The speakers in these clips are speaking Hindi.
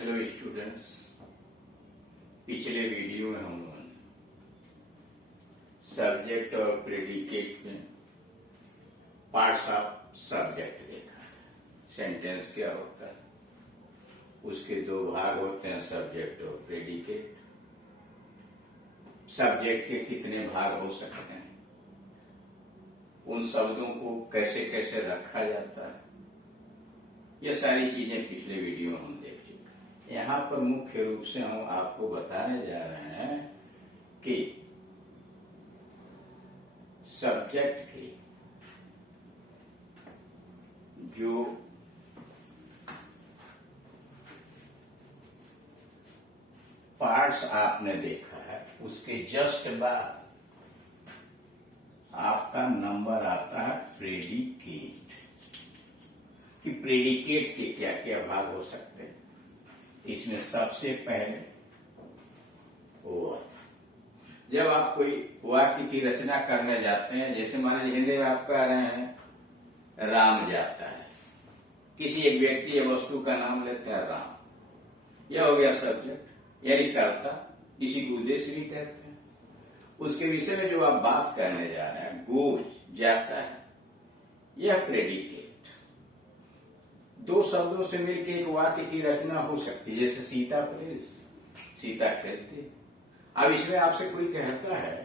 हेलो स्टूडेंट्स, पिछले वीडियो में हम लोगों ने सब्जेक्ट और प्रेडिकेट में पार्ट्स ऑफ सब्जेक्ट देखा। सेंटेंस क्या होता है, उसके दो भाग होते हैं, सब्जेक्ट और प्रेडिकेट। सब्जेक्ट के कितने भाग हो सकते हैं, उन शब्दों को कैसे कैसे रखा जाता है, ये सारी चीजें पिछले वीडियो में हम देख चुके हैं। यहाँ पर मुख्य रूप से हम आपको बताने जा रहे हैं कि सब्जेक्ट के जो पार्ट्स आपने देखा है, उसके जस्ट बाद आपका नंबर आता है प्रेडिकेट, कि प्रेडिकेट के क्या क्या भाग हो सकते हैं। इसमें सबसे पहले वर्ब। जब आप कोई वाक्य की रचना करने जाते हैं, जैसे मान लीजिए हिंदी में आप कह रहे हैं राम जाता है, किसी एक व्यक्ति या वस्तु का नाम लेते हैं राम, यह हो गया सब्जेक्ट यानी कर्ता, इसी को उद्देश्य भी कहते हैं। उसके विषय में जो आप बात करने जा रहे हैं, गोज जाता है, यह प्रेडिकेट। दो शब्दों से मिलकर एक वाक्य की रचना हो सकती है, जैसे सीता प्लेस, सीता खेलती। अब इसमें आपसे कोई कहता है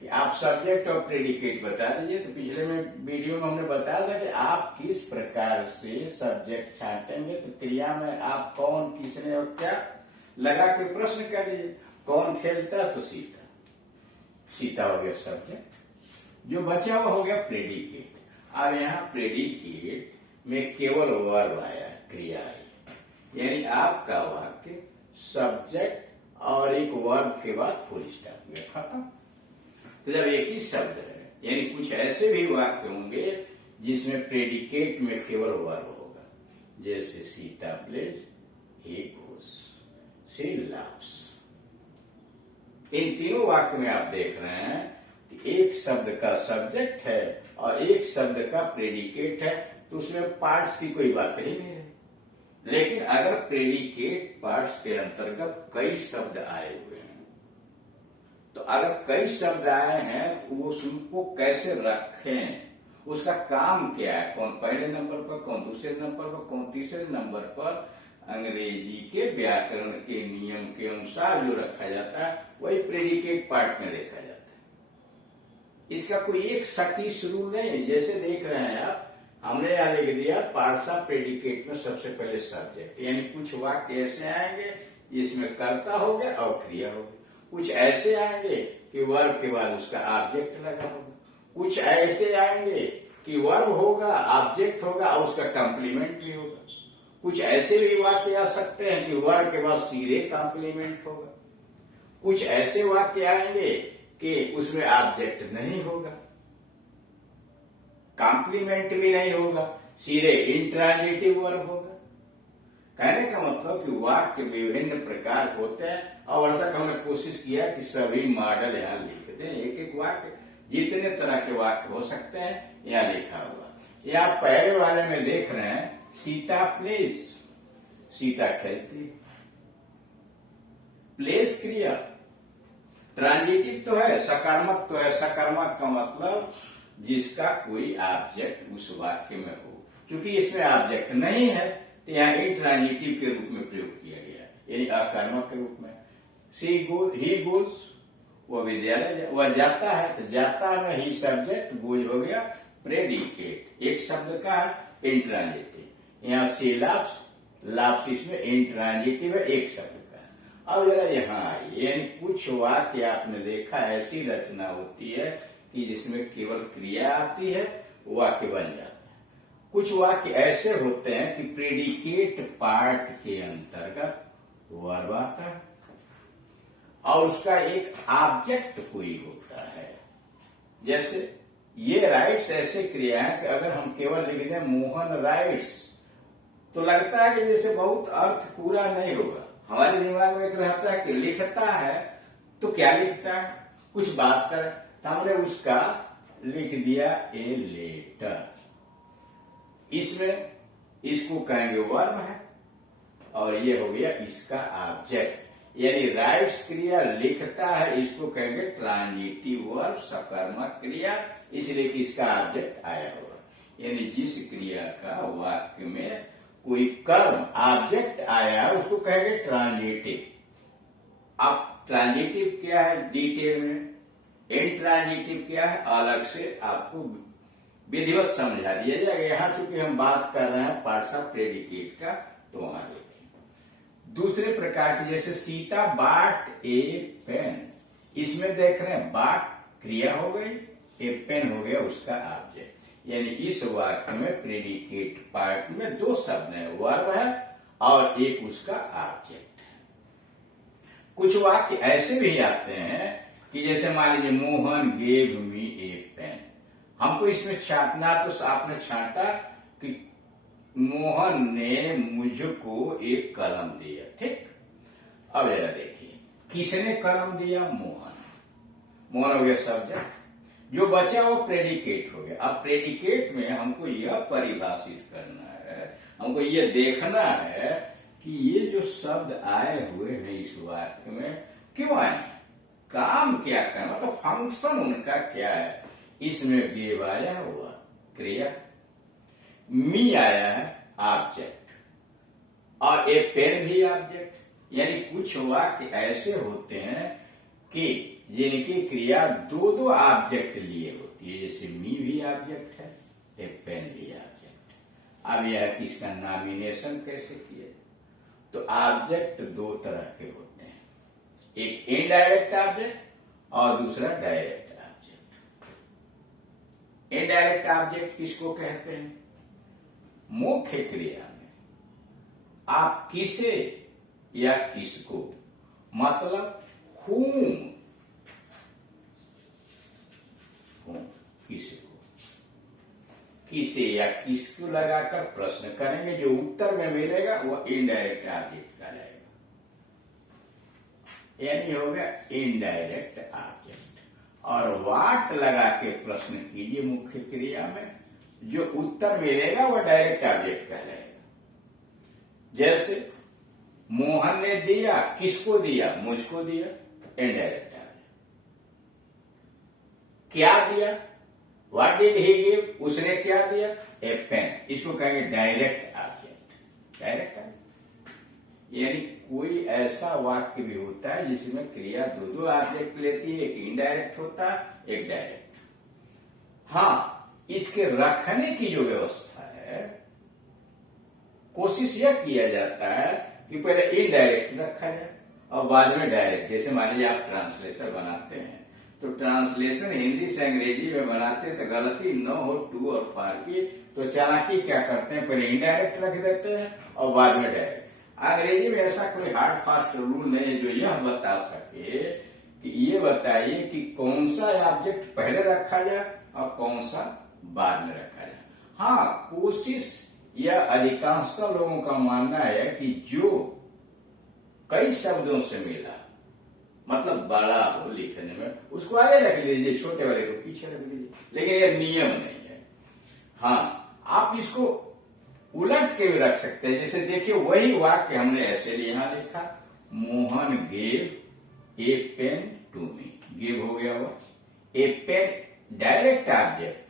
कि आप सब्जेक्ट और प्रेडिकेट बता दीजिए, तो पिछले में वीडियो में हमने बताया था कि आप किस प्रकार से सब्जेक्ट छांटेंगे। तो क्रिया में आप कौन, किसने और क्या लगा के प्रश्न करिए। कौन खेलता, तो सीता, सीता हो गया सब्जेक्ट। जो बचा हुआ हो गया प्रेडिकेट। अब यहाँ प्रेडिकेट में केवल वर्ब आया, क्रिया आई, यानी आपका वाक्य सब्जेक्ट और एक वर्ब के बाद फुल स्टॉप में खत्म। तो जब एक ही शब्द है, यानी कुछ ऐसे भी वाक्य होंगे जिसमें प्रेडिकेट में केवल वर्ब होगा, जैसे Sita plays, he goes, she loves. इन तीनों वाक्य में आप देख रहे हैं कि एक शब्द का सब्जेक्ट है और एक शब्द का प्रेडिकेट है, तो उसमें पार्ट्स की कोई बात ही नहीं है। लेकिन अगर प्रेडिकेट पार्ट्स के अंतर्गत कई शब्द आए हुए हैं, तो अगर कई शब्द आए हैं तो वो उनको कैसे रखें, उसका काम क्या है, कौन पहले नंबर पर, कौन दूसरे नंबर पर, कौन तीसरे नंबर पर, अंग्रेजी के व्याकरण के नियम के अनुसार जो रखा जाता है वही प्रेडिकेट पार्ट में देखा जाता है। इसका कोई एक सटीक रूल नहीं है। जैसे देख रहे हैं आप, हमने यहां लिख दिया पार्ट्स ऑफ प्रेडिकेट में सबसे पहले सब्जेक्ट, यानी कुछ वाक्य ऐसे आएंगे जिसमें कर्ता हो गया और क्रिया हो गया। कुछ ऐसे आएंगे कि वर्ब के बाद उसका ऑब्जेक्ट लगा होगा। कुछ ऐसे आएंगे कि वर्ब होगा, ऑब्जेक्ट होगा और उसका कॉम्प्लीमेंट भी होगा। कुछ ऐसे भी वाक्य आ सकते हैं कि वर्ब के बाद सीधे कॉम्प्लीमेंट होगा। कुछ ऐसे वाक्य आएंगे कि उसमें ऑब्जेक्ट नहीं होगा, कॉम्प्लीमेंट भी नहीं होगा, सीधे इंट्रांजिटिव वर्ब होगा। कहने का मतलब कि वाक्य विभिन्न प्रकार होते हैं और ऐसा हमने कोशिश किया कि सभी मॉडल यहाँ लिख दें। एक एक वाक्य, जितने तरह के वाक्य हो सकते हैं यहाँ लिखा हुआ। यहाँ पहले वाले में देख रहे हैं सीता प्लेस, सीता खेलती। प्लेस क्रिया ट्रांजिटिव तो है, सकारात्मक तो है। सकारात्मक का मतलब जिसका कोई ऑब्जेक्ट उस वाक्य में हो। क्योंकि इसमें ऑब्जेक्ट नहीं है तो यहाँ इंट्रांजिटिव के रूप में प्रयोग किया गया, यानी अकर्मक के रूप में। शी गोज, ही गोज, वह विद्यालय, वह जाता है, तो जाता में ही सब्जेक्ट, गोज हो गया प्रेडिकेट, एक शब्द का है इंट्रांजिटिव। यहाँ शी लव्स, लव्स इसमें इंट्रांजिटिव है, एक शब्द का। अब जरा यहाँ आइए, यानी कुछ वाक्य आपने देखा ऐसी रचना होती है कि जिसमें केवल क्रिया आती है, वाक्य बन जाता है। कुछ वाक्य ऐसे होते हैं कि प्रेडिकेट पार्ट के अंतर्गत वर्ब आता है और उसका एक ऑब्जेक्ट कोई होता है। जैसे ये राइट्स ऐसे क्रिया है कि अगर हम केवल लिख दें मोहन राइट्स, तो लगता है कि जैसे बहुत अर्थ पूरा नहीं होगा। हमारे दिमाग में एक रहता है कि लिखता है तो क्या लिखता है, कुछ बात कर, तो हमने उसका लिख दिया ए लेटर। इसमें इसको कहेंगे वर्ब है और ये हो गया इसका ऑब्जेक्ट। यानी राइट्स क्रिया लिखता है, इसको कहेंगे ट्रांजिटिव वर्ब, सकर्मक क्रिया, इसलिए कि इसका ऑब्जेक्ट आया होगा। यानी जिस क्रिया का वाक्य में कोई कर्म ऑब्जेक्ट आया है उसको कहेंगे ट्रांजिटिव। अब ट्रांजिटिव क्या है डिटेल में, इंट्रांजिटिव क्या है अलग से आपको विधिवत समझा दिया जाएगा। यहां चूंकि हम बात कर रहे हैं पार्ट्स ऑफ प्रेडिकेट का, तो वहां देखिए दूसरे प्रकार के, जैसे सीता बाट ए पेन, इसमें देख रहे हैं बाट क्रिया हो गई, ए पेन हो गया उसका ऑब्जेक्ट। यानी इस वाक्य में प्रेडिकेट पार्ट में दो शब्द है, वर्ब है और एक उसका ऑब्जेक्ट है। कुछ वाक्य ऐसे भी आते हैं कि जैसे मान लीजिए मोहन गेव मी ए पेन, हमको इसमें छांटना, तो आपने छांटा कि मोहन ने मुझको एक कलम दिया, ठीक। अब जरा देखिए किसने कलम दिया, मोहन। मोहन हो गया सब्जेक्ट, जो बचा वो प्रेडिकेट हो गया। अब प्रेडिकेट में हमको यह परिभाषित करना है, हमको यह देखना है कि ये जो शब्द आए हुए हैं इस वाक्य में क्यों आए, काम क्या करना, मतलब फंक्शन उनका क्या है। इसमें गेव आया हुआ क्रिया, मी आया है ऑब्जेक्ट, और ए पेन भी ऑब्जेक्ट। यानी कुछ वाक्य ऐसे होते हैं कि जिनकी क्रिया दो दो ऑब्जेक्ट लिए होती है, जैसे मी भी ऑब्जेक्ट है, ए पेन भी ऑब्जेक्ट। अब यह इसका नॉमिनेशन कैसे किए, तो ऑब्जेक्ट दो तरह के होते हैं, एक इनडायरेक्ट ऑब्जेक्ट और दूसरा डायरेक्ट ऑब्जेक्ट। इनडायरेक्ट ऑब्जेक्ट किसको कहते हैं, मुख्य क्रिया में आप किसे या किसको, मतलब whom, किसे को, किसे या किसको लगाकर प्रश्न करेंगे, जो उत्तर में मिलेगा वो इनडायरेक्ट ऑब्जेक्ट का रहेगा। यानी हो गया इनडायरेक्ट ऑब्जेक्ट। और वाट लगा के प्रश्न कीजिए मुख्य क्रिया में, जो उत्तर मिलेगा वो डायरेक्ट ऑब्जेक्ट कहलाएगा। जैसे मोहन ने दिया, किसको दिया, मुझको दिया, इनडायरेक्ट ऑब्जेक्ट। क्या दिया, व्हाट डिड ही गिव, उसने क्या दिया, ए पेन, इसको कहेंगे डायरेक्ट ऑब्जेक्ट। डायरेक्ट ऑब्जेक्ट यानी कोई ऐसा वाक्य भी होता है जिसमें क्रिया दो दो ऑब्जेक्ट लेती है, एक इनडायरेक्ट होता है एक डायरेक्ट। हाँ, इसके रखने की जो व्यवस्था है, कोशिश यह किया जाता है कि पहले इनडायरेक्ट रखा जाए और बाद में डायरेक्ट। जैसे मान लीजिए आप ट्रांसलेशन बनाते हैं, तो ट्रांसलेशन हिंदी से अंग्रेजी में बनाते हैं तो गलती न हो टू और फार की, तो चालाकी क्या करते हैं, पहले इनडायरेक्ट रख देते हैं और बाद में डायरेक्ट। अंग्रेजी में ऐसा कोई हार्ड फास्ट रूल नहीं है जो यह बता सके कि ये बताइए कि कौन सा ऑब्जेक्ट पहले रखा जाए और कौन सा बाद में रखा जाए। हाँ, कोशिश या अधिकांशतः लोगों का मानना है कि जो कई शब्दों से मिला, मतलब बड़ा हो लिखने में, उसको आगे रख लीजिए, छोटे वाले को पीछे रख दीजिए, लेकिन यह नियम नहीं है। हाँ, आप इसको उलट के भी रख सकते हैं। जैसे देखिए वही वाक्य हमने ऐसे यहां लिखा, Mohan gave a pen to me, give हो गया वो, ए पेन डायरेक्ट ऑब्जेक्ट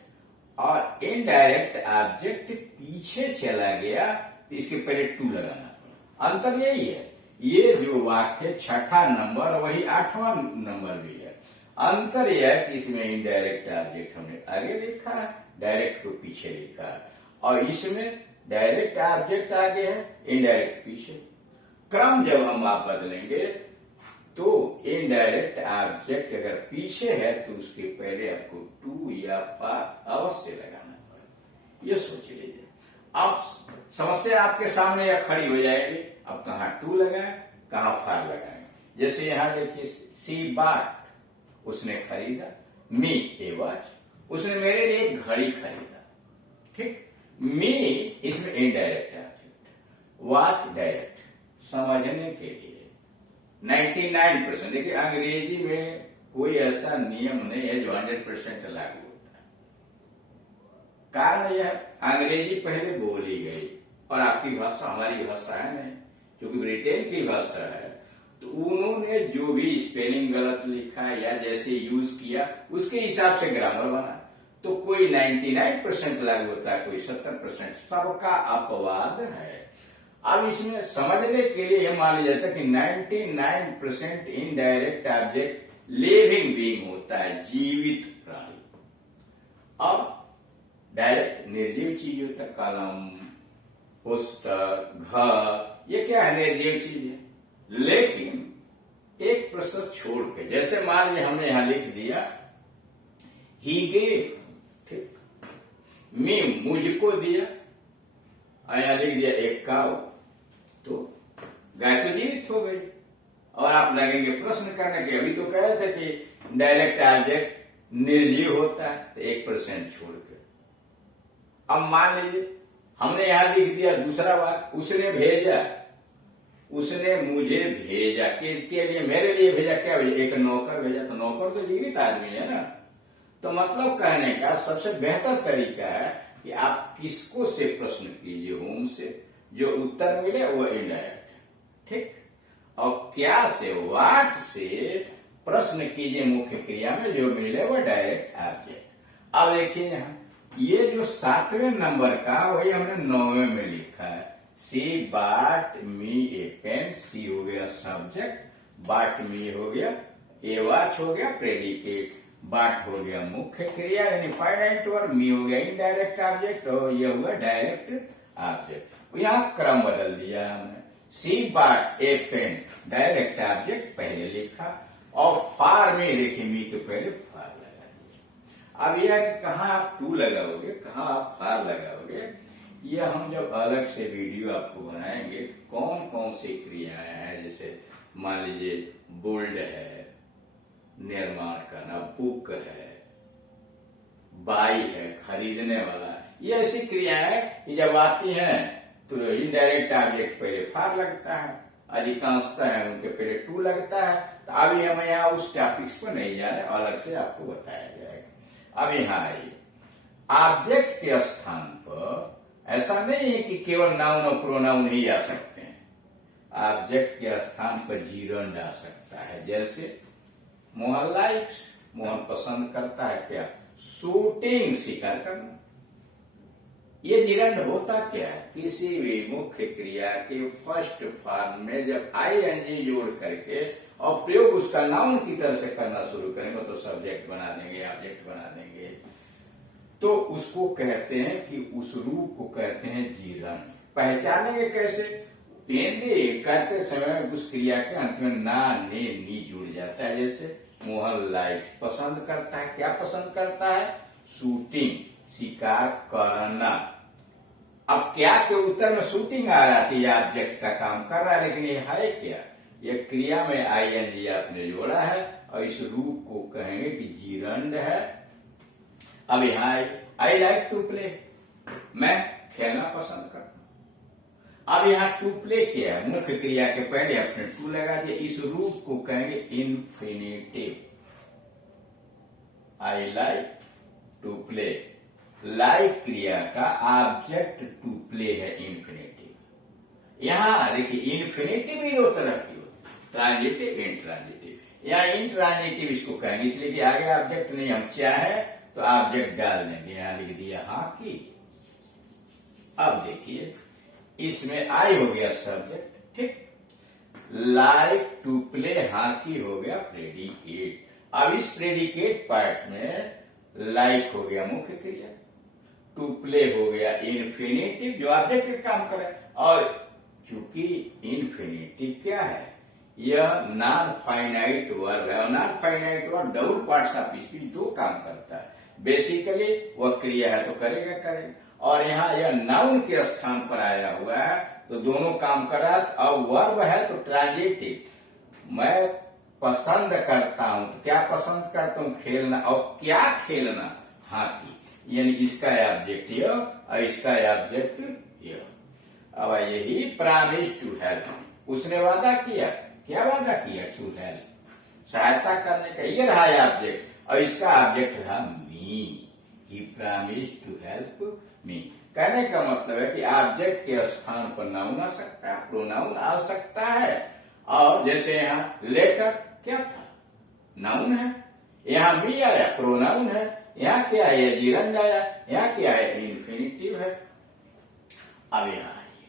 और इनडायरेक्ट ऑब्जेक्ट पीछे चला गया, तो इसके पहले टू लगाना पड़ा। अंतर यही है, ये जो वाक्य छठा नंबर वही आठवां नंबर भी है। अंतर यह है कि इसमें इनडायरेक्ट ऑब्जेक्ट हमने आगे लिखा है, डायरेक्ट को पीछे लिखा है, और इसमें डायरेक्ट ऑब्जेक्ट आगे है, इनडायरेक्ट पीछे। क्रम जब हम आप बदलेंगे तो इनडायरेक्ट ऑब्जेक्ट अगर पीछे है तो उसके पहले आपको टू या फार अवश्य लगाना पड़ेगा। ये सोच लीजिए। अब समस्या आपके सामने या खड़ी हो जाएगी, अब कहाँ टू लगाए कहाँ फार लगाए। जैसे यहां देखिए, सी बाट, उसने खरीदा, मी ए वॉच, उसने मेरे लिए एक घड़ी खरीदा, ठीक। मी इसमें इनडायरेक्ट ऑब्जेक्ट, वॉच डायरेक्ट। समझने के लिए 99%, देखिए अंग्रेजी में कोई ऐसा नियम नहीं है जो 100% लागू होता है। कारण यह अंग्रेजी पहले बोली गई और आपकी भाषा हमारी भाषा है नहीं, क्योंकि ब्रिटेन की भाषा है, तो उन्होंने जो भी स्पेलिंग गलत लिखा या जैसे यूज किया उसके हिसाब से ग्रामर बना। तो कोई 99% लागू होता है, कोई 70%, सबका अपवाद है। अब इसमें समझने के लिए यह मान लिया जाता है कि 99% इनडायरेक्ट ऑब्जेक्ट लिविंग बीइंग होता है, जीवित प्राणी। अब डायरेक्ट निर्जीव चीज होता है, कलम, पोस्टर, घर, ये क्या है, निर्जीव चीज है। लेकिन एक प्रश्न छोड़ के, जैसे मान लिया हमने यहां लिख दिया ही गेव, ठीक, मी मुझको दिया, यहां लिख दिया एक काऊ, तो गाय तो जीवित हो गई। और आप लगेंगे प्रश्न करने के, अभी तो कह रहे थे कि डायरेक्ट ऑब्जेक्ट निर्जीव होता है, तो 1% छोड़ के। अब मान लीजिए हमने यहां लिख दिया दूसरा वाक्य, उसने भेजा, उसने मुझे भेजा, किसके लिए, मेरे लिए भेजा, क्या भेजा, एक नौकर भेजा, तो नौकर तो जीवित आदमी है ना। तो मतलब कहने का सबसे बेहतर तरीका है कि आप किसको से प्रश्न कीजिए, होम से, जो उत्तर मिले वो इनडायरेक्ट है, ठीक। और क्या से, वाट से प्रश्न कीजिए मुख्य क्रिया में, जो मिले वो डायरेक्ट ऑब्जेक्ट। अब देखिए यहां ये जो 7वें नंबर का, वही हमने 9वें में लिखा है, सी बाट मी ए पेन, सी हो गया सब्जेक्ट, बाट मी हो गया, ए वॉच हो गया प्रेडिकेट, बाट हो गया मुख्य क्रिया यानी फाइनाइट वर्ब, मी हो गया इनडायरेक्ट ऑब्जेक्ट, और ये हुआ डायरेक्ट ऑब्जेक्ट। यहां क्रम बदल दिया हमने, सी बाट ए पेन डायरेक्ट ऑब्जेक्ट पहले लिखा, और फार में देखिए मी के पहले फार लगा दिया। अब यह है कि कहाँ आप टू लगाओगे, कहाँ आप फार लगाओगे, यह हम जब अलग से वीडियो आपको बनाएंगे, कौन कौन सी क्रियाएं हैं, जैसे मान लीजिए बोल्ड है, निर्माण करना, बुक है, बाई है, खरीदने वाला, ये ऐसी क्रियाएं कि जब आती हैं तो इनडायरेक्ट ऑब्जेक्ट पहले फार लगता है, अधिकांशतः है उनके पहले टू लगता है। तो अभी हम यहाँ उस टॉपिक्स पर नहीं जा रहे, अलग से आपको बताया जाएगा। अब यहाँ आइए, ऑब्जेक्ट के स्थान पर ऐसा नहीं है कि केवल नाउन और प्रोनाउन ही आ सकते हैं, ऑब्जेक्ट के स्थान पर जीरंड आ सकता है। जैसे मोहन लाइक्स, मोहन पसंद करता है क्या, शूटिंग, शिकार करना। ये जीरंड होता क्या है, किसी भी मुख्य क्रिया के फर्स्ट फॉर्म में जब आईएनजी जोड़ करके और प्रयोग उसका नाउन की तरह से करना शुरू करेंगे, तो सब्जेक्ट बना देंगे, ऑब्जेक्ट बना देंगे, तो उसको कहते हैं कि उस रूप को कहते हैं जीरंड। पहचानेंगे कैसे, हिंदी करते समय उस क्रिया के अंत में ना, ने, नी जुड़ जाता है। जैसे मोहन लाइक्स, पसंद करता है, क्या पसंद करता है, शूटिंग, शिकार करना। अब क्या के उत्तर में शूटिंग आ जाती है, ऑब्जेक्ट का काम कर रहा है, लेकिन ये है क्या, ये क्रिया में आईएनजी आपने जोड़ा है, और इस रूप को कहेंगे कि जीरंड है। अब यहाँ आई लाइक टू प्ले, मैं खेलना पसंद करता हूं। अब यहाँ टू प्ले किया है, मुख्य क्रिया के पहले आपने टू लगा दिया, इस रूप को कहेंगे infinitive. I like to play, like क्रिया का ऑब्जेक्ट टू प्ले है इन्फिनेटिव। यहां देखिए इन्फिनेटिव ही दो तरह की होती, ट्रांजिटिव, इंट्रांजिटिव। यहाँ इंट्रांजिटिव इसको कहेंगे, इसलिए कि आगे ऑब्जेक्ट नहीं, हम चाहे तो ऑब्जेक्ट डाल देंगे। यहां लिख दिया हाकी। अब देखिए इसमें आई हो गया सब्जेक्ट, ठीक, लाइक टू प्ले, हाकी हो गया प्रेडिकेट। अब इस प्रेडिकेट पार्ट में लाइक हो गया मुख्य क्रिया, टू प्ले हो गया इन्फिनेटिव जो ऑब्जेक्ट का काम करे, और चूंकि इन्फिनेटिव क्या है, यह नॉन फाइनाइट वर्ब है, और non finite verb double parts of speech दो काम करता है। बेसिकली वह क्रिया है तो करेगा, और यहाँ यह नाउन के स्थान पर आया हुआ है तो दोनों काम कर रहा है। अब वर्ब है तो ट्रांजिटिव, मैं पसंद करता हूं, तो क्या पसंद करता हूं, खेलना, और क्या खेलना, हाकी, यानी इसका ऑब्जेक्ट यह और इसका ऑब्जेक्ट यह। अब यही प्रॉमिस टू हेल्प, उसने वादा किया, क्या वादा किया, टू हेल्प, सहायता करने का, ये रहा ऑब्जेक्ट, और इसका ऑब्जेक्ट रहा मी, ही प्रॉमिस टू हेल्प मी। कहने का मतलब है कि ऑब्जेक्ट के स्थान पर नाउन आ सकता है, प्रोनाउन आ सकता है। और जैसे यहाँ लेटर क्या था, नाउन है, यहाँ मी आया, प्रोनाउन है। यहाँ क्या है, ये जिरंग आया, यहाँ क्या है, इन्फिनिटिव है। अब यहाँ आइए,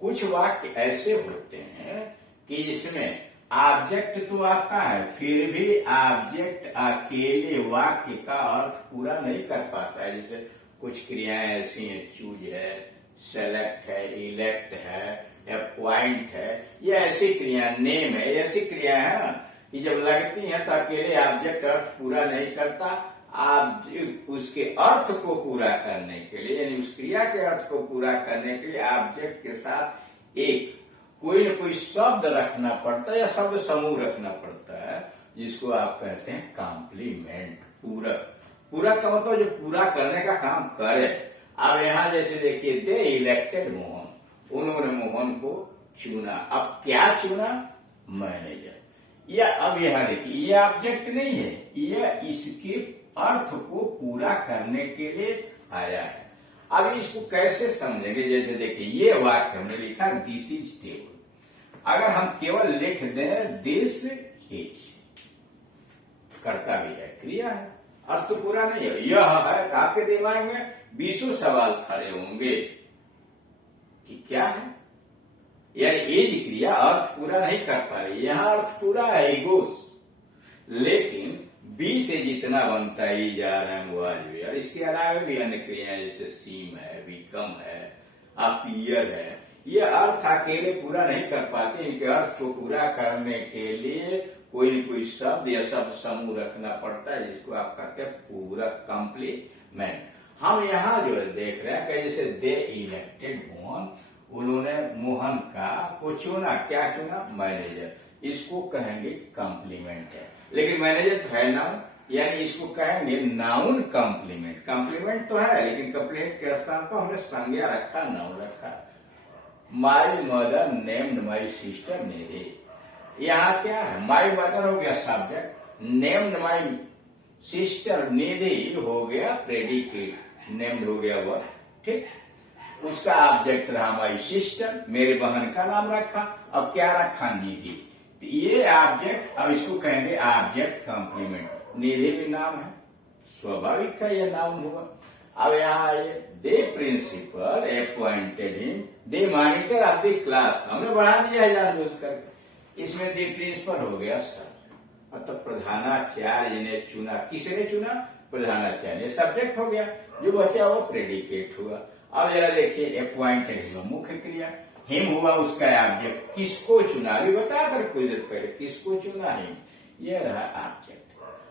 कुछ वाक्य ऐसे होते हैं कि जिसमें ऑब्जेक्ट तो आता है, फिर भी ऑब्जेक्ट अकेले वाक्य का अर्थ पूरा नहीं कर पाता है। जैसे कुछ क्रियाएं ऐसी हैं, चूज है, सेलेक्ट है, इलेक्ट है, अपॉइंट है, ये ऐसी क्रिया, नेम है, ऐसी क्रिया है ना कि जब लगती हैं तो अकेले ऑब्जेक्ट अर्थ पूरा नहीं करता। आप उसके अर्थ को पूरा करने के लिए, यानी उस क्रिया के अर्थ को पूरा करने के लिए ऑब्जेक्ट के साथ एक कोई न कोई शब्द रखना पड़ता है या शब्द समूह रखना पड़ता है, जिसको आप कहते हैं कॉम्प्लीमेंट, पूरक। पूरक का मतलब जो पूरा करने का काम करे। अब यहाँ जैसे देखिए, दे इलेक्टेड मोहन, उन्होंने मोहन को चुना। अब क्या चुना, मैनेजर। या अब यहाँ देखिए, ये ऑब्जेक्ट नहीं है, ये इसके अर्थ को पूरा करने के लिए आया है। अब इसको कैसे समझेंगे, जैसे देखिए ये वाक्य हमने लिखा दिस इज टेबल। अगर हम केवल लिख दें दिस इज, कर्ता भी है, क्रिया है, अर्थ तो पूरा नहीं है, यह है, तो आपके दिमाग में 20 सवाल खड़े होंगे कि क्या है, यानी एज क्रिया अर्थ पूरा नहीं कर पा रही। यहां अर्थ पूरा है, इगोस, लेकिन बी से जितना बनता है, जा रहा है वाज भी, और इसके अलावा भी अन्य क्रियाएं जैसे सीम है, बिकम है, अपीयर है, ये अर्थ अकेले पूरा नहीं कर पाते। इनके अर्थ को पूरा करने के लिए कोई न कोई शब्द या शब्द समूह रखना पड़ता है, जिसको आप कहते हैं पूरक, कॉम्प्लीमेंट। हम यहाँ जो देख रहे हैं कि जैसे दे इलेक्टेड मोहन, उन्होंने मोहन का को चुना, क्या चुना, मैनेजर। इसको कहेंगे कॉम्प्लीमेंट है, लेकिन मैनेजर तो है नाउन, यानी इसको कहेंगे नाउन कॉम्प्लीमेंट। कॉम्प्लीमेंट तो है, लेकिन कॉम्प्लीमेंट के स्थान पर हमने संज्ञा रखा, नाउन रखा। My mother named my sister Nere, यहाँ क्या है, माई मदर हो गया subject, named my sister Nere हो गया प्रेडिकेट, नेम्ड हो गया वर्ब, ठीक। उसका ऑब्जेक्ट रहा माई सिस्टर, मेरे बहन का नाम रखा। अब क्या रखा, निधि, तो ये ऑब्जेक्ट, अब इसको कहेंगे ऑब्जेक्ट कॉम्प्लीमेंट। निधि भी नाम है, स्वाभाविक है, ये नाउन हुआ। अब यहाँ आइए, the principal appointed him the monitor of the class, हमने बढ़ा दिया है जानबूझ करके, इसमें दे प्रिंसिपल हो गया सर, मतलब प्रधानाचार्य ने चुना। किसने चुना, प्रधानाचार्य, ये सब्जेक्ट हो गया, जो बचा वो प्रेडिकेट हुआ। अब जरा देखिए, अपॉइंटेड हुआ मुख्य क्रिया, हिम हुआ उसका ऑब्जेक्ट, किसको चुना, अभी बताया था कुछ देर पहले, किसको चुना, हिम, ये रहा ऑब्जेक्ट।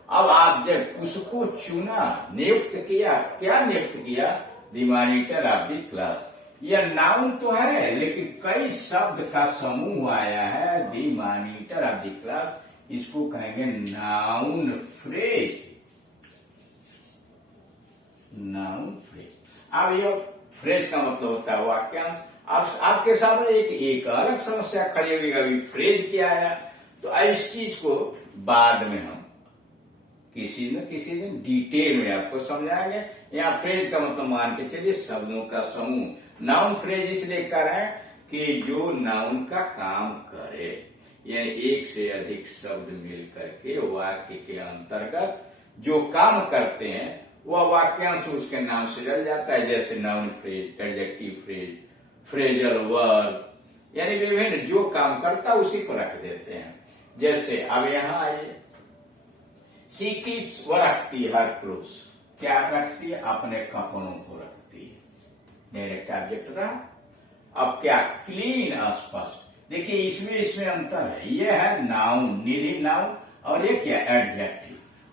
अब ऑब्जेक्ट उसको चुना, नियुक्त किया, क्या नियुक्त किया, the monitor of the class. यह नाउन तो है, लेकिन कई शब्द का समूह आया है, the monitor of the class, इसको कहेंगे नाउन फ्रेज, नाउन फ्रेज। अब यह फ्रेज का मतलब होता है वाक्यांश। अब आपके सामने एक अलग समस्या खड़ी होगी, अभी फ्रेज क्या आया, तो इस चीज को बाद में हम किसी न किसी दिन डिटेल में आपको समझाएंगे। यहाँ फ्रेज का मतलब मान के चलिए शब्दों का समूह। नाउन फ्रेज इसलिए कर है कि जो नाउन का काम करे, यानी एक से अधिक शब्द मिल करके वाक्य के अंतर्गत जो काम करते हैं वह वाक्यांश उसके नाम से डल जाता है। जैसे noun phrase, adjective phrase, phrasal verb, यानी विभिन्न जो काम करता है उसी को रख देते हैं। जैसे अब यहाँ आइए, शी कीप्स, वो रखती है हर क्लोज, क्या रखती है, अपने कपड़ों को रखती है, डायरेक्ट ऑब्जेक्ट रहा। अब क्या, क्लीन, स्पष्ट। देखिए इसमें अंतर है, ये है नाउन, निधि नाउन, और ये क्या, एडजेक्टिव।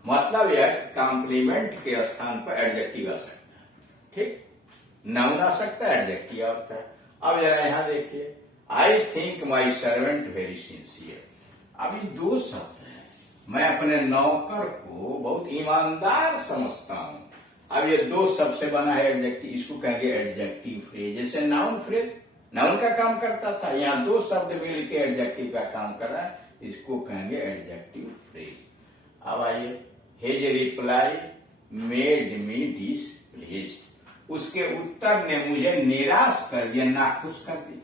मतलब यह कॉम्प्लीमेंट के स्थान पर एडजेक्टिव आ सकता है, ठीक, नाउन आ सकता है, एडजेक्टिव आता है। अब जरा यहाँ देखिए, I think my servant very sincere. अभी दो शब्द हैं, मैं अपने नौकर को बहुत ईमानदार समझता हूं। अब ये दो शब्द से बना है एडजेक्टिव, इसको कहेंगे एडजेक्टिव फ्रेज। जैसे नाउन फ्रेज नाउन का काम करता था, यहाँ दो शब्द मिल के एडजेक्टिव का काम कर रहा है, इसको कहेंगे एडजेक्टिव फ्रेज। अब आइए, हिज रिप्लाई मेड मी डिसप्लीज्ड, उसके उत्तर ने मुझे निराश कर दिया, नाखुश कर दिया।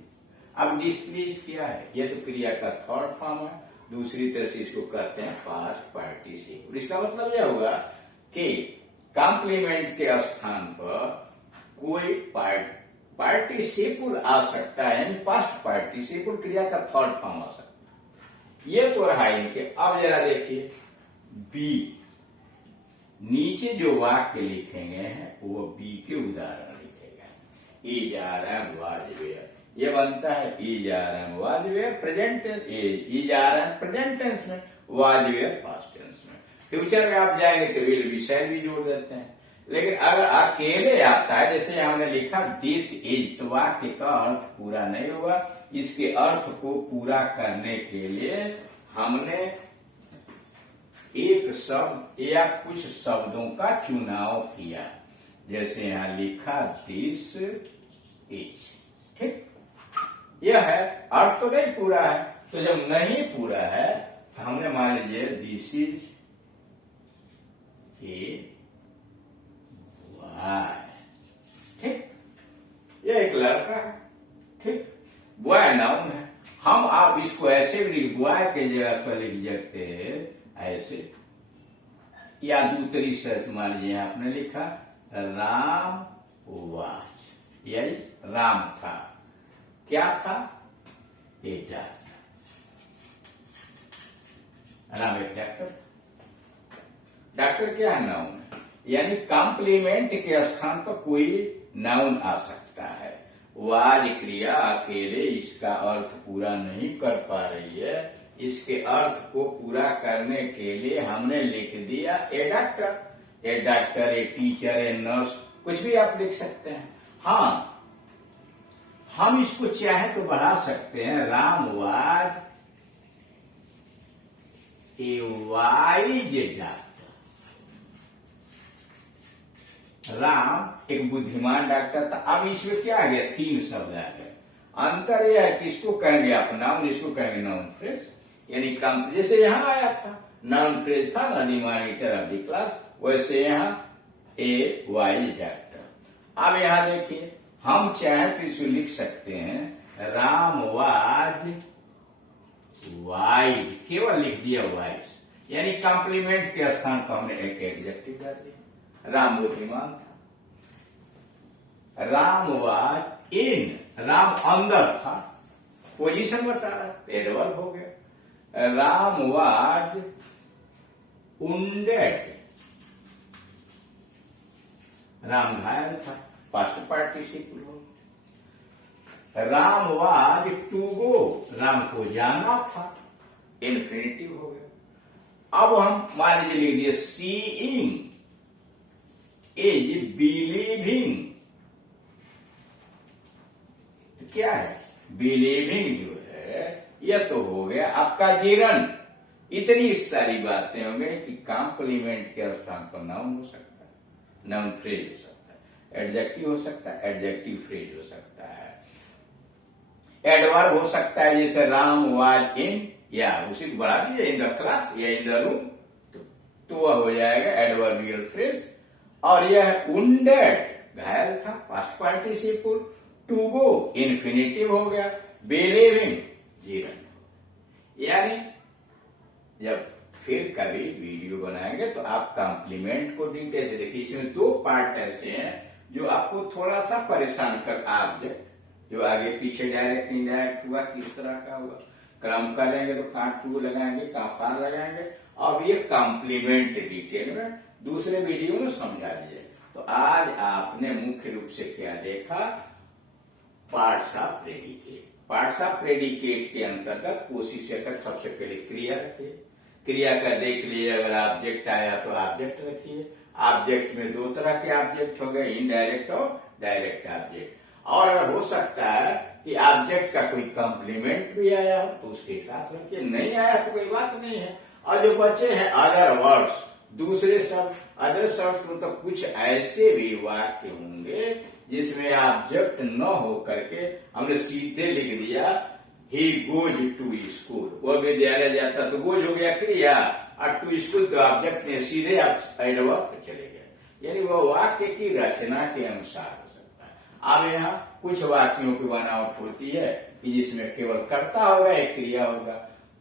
अब डिस्प्लीज क्या है? ये तो क्रिया का थर्ड फॉर्म है, दूसरी तरह से इसको कहते हैं पास्ट पार्टिसिपल। इसका मतलब यह होगा कि कॉम्प्लीमेंट के स्थान पर कोई पार्टिसिपल आ सकता है, यानी पास्ट पार्टिसिपल क्रिया का थर्ड फॉर्म आ सकता है। ये तो रहा इनके। अब जरा देखिए बी, नीचे जो वाक्य लिखेंगे हैं वो बी के उदाहरण लिखेगा। ई जा रहा है वाज वेयर, ये बनता है ई जा रहा है वाज वेयर प्रेजेंट टेंस, ई जा रहा है प्रेजेंट टेंस में, वाज वेयर पास्ट टेंस में। फ्यूचर में आप जाएंगे तो विल बी शैल भी जोड़ देते हैं। लेकिन अगर अकेले आता है, जैसे हमने लिखा दिस इज, तो वाक्य का अर्थ पूरा नहीं हुआ। इसके अर्थ को पूरा करने के लिए हमने एक शब्द या कुछ शब्दों का चुनाव किया। जैसे यहां लिखा दिस इज, ठीक, यह है, अर्थ तो नहीं पूरा है। तो जब नहीं पूरा है तो हमने मान लीजिए दिस इज ए बॉय, ठीक, यह एक लड़का है, ठीक, बॉय नाउन है। हम आप इसको ऐसे भी बॉय के जगह पर लिख सकते हैं ऐसे, या दूसरी से मान लीजिए आपने लिखा राम वाज, यही राम था, क्या था? ए डॉक्टर, राम एक डॉक्टर। डॉक्टर क्या है? नाउन है, यानी कॉम्प्लीमेंट के स्थान पर कोई नाउन आ सकता है। वाज क्रिया अकेले इसका अर्थ पूरा नहीं कर पा रही है, इसके अर्थ को पूरा करने के लिए हमने लिख दिया a doctor. A doctor, a teacher, a nurse, कुछ भी आप लिख सकते हैं। हाँ, हम इसको चाहे तो बढ़ा सकते हैं, Ram was a wise doctor. Ram एक बुद्धिमान डॉक्टर था। अब इसमें क्या आ गया? तीन शब्द आ गए। अंतर यह है कि इसको कहेंगे आप नाउन, इसको कहेंगे नाउन फ्रेज, यानी कम, जैसे यहां आया था नाउन फ्रेज था ना, the monitor of the class, वैसे यहां ए वाइज डॉक्टर। अब यहां देखिए, हम चाहे तो इसे लिख सकते हैं राम वाज वाइज, केवल लिख दिया वाइज, यानी कॉम्प्लीमेंट के स्थान पर हमने एक एडजेक्टिव डाल दिया। राम बुद्धिमान था, राम वाज इन, राम अंदर था, पोजीशन बता रहा, एडवर्ब हो गया। राम वाज उंडेड, राम घायल था, पास्ट पार्टिसिपल हो। Ram was to go, Ram को जाना था, इन्फिनिटिव हो गया। अब हम मान लीजिए लिख दिए सीइंग इज बिलीविंग, क्या है? बिलीविंग जो है यह तो हो गया आपका जीवन। इतनी सारी बातें हो गई कि कॉम्प्लीमेंट के स्थान पर नाउन हो सकता है, नाउन फ्रेज हो सकता है, एडजेक्टिव हो सकता है, एडजेक्टिव फ्रेज हो सकता है, एडवर्ब हो सकता है, जैसे राम वाज इन, या उसी को बढ़ा दीजिए इन द क्लास या इन द रूम, तो वह हो जाएगा एडवर्बियल फ्रेज। और यह उंडेड घायल था, past participle, to go infinitive हो गया, बिलीविंग जीवन। यानी जब फिर कभी वीडियो बनाएंगे तो आप कॉम्प्लीमेंट को डिटेल से देखिए। इसमें दो पार्ट ऐसे हैं जो आपको थोड़ा सा परेशान कर, ऑब्जेक्ट जो आगे पीछे डायरेक्ट इनडायरेक्ट हुआ, किस तरह का हुआ, क्रम करेंगे तो कांट टू लगाएंगे, काफार लगाएंगे। अब ये कॉम्प्लीमेंट डिटेल में दूसरे वीडियो में समझा दिए। तो आज आपने मुख्य रूप से क्या देखा? Parts of predicate. Parts of predicate के अंतर्गत कोशिश कर सबसे पहले क्रिया रखिए, क्रिया का देख लीजिए, अगर ऑब्जेक्ट आया तो ऑब्जेक्ट रखिए। ऑब्जेक्ट में दो तरह के ऑब्जेक्ट हो गए, इनडायरेक्ट और डायरेक्ट ऑब्जेक्ट। और हो सकता है कि ऑब्जेक्ट का कोई कॉम्प्लीमेंट भी आया हो तो उसके साथ रखिए, नहीं आया तो कोई बात नहीं है। और जो बचे हैं अदर वर्ड्स, दूसरे शब्द, अदर शब्द मतलब कुछ ऐसे भी वाक्य होंगे जिसमें ऑब्जेक्ट न हो करके हमने सीधे लिख दिया ही गोज टू स्कूल, वो विद्यालय जाता, तो गोज हो गया क्रिया, और टू स्कूल तो ऑब्जेक्ट ने सीधे आप एडवर्ब पे चले गए। यानी वह वाक्य की रचना के अनुसार हो सकता है। अब यहाँ कुछ वाक्यों की बनावट होती है कि जिसमें केवल कर्ता होगा, एक क्रिया होगा।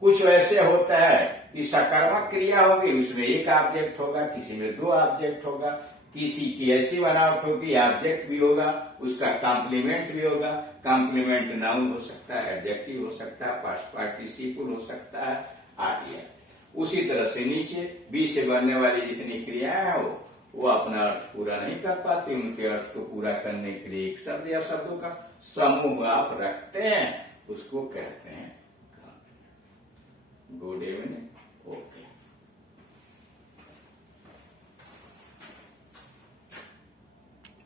कुछ ऐसे होता है कि सकर्मक क्रिया होगी, उसमें एक ऑब्जेक्ट होगा, किसी में दो ऑब्जेक्ट होगा, किसी की ऐसी बनावट होगी ऑब्जेक्ट भी होगा, उसका कॉम्प्लीमेंट भी होगा। कॉम्प्लीमेंट नाउन हो सकता है, एडजेक्टिव हो सकता है, पास्ट पार्टिसिपल हो सकता है, आदि है। उसी तरह से नीचे बी से बनने वाली जितनी क्रियाएं हैं वो अपना अर्थ पूरा नहीं कर पाती, उनके अर्थ को पूरा करने के लिए एक शब्द या शब्दों का समूह आप रखते हैं, उसको कहते हैं कॉम्प्लीमेंट। Good evening. ओके।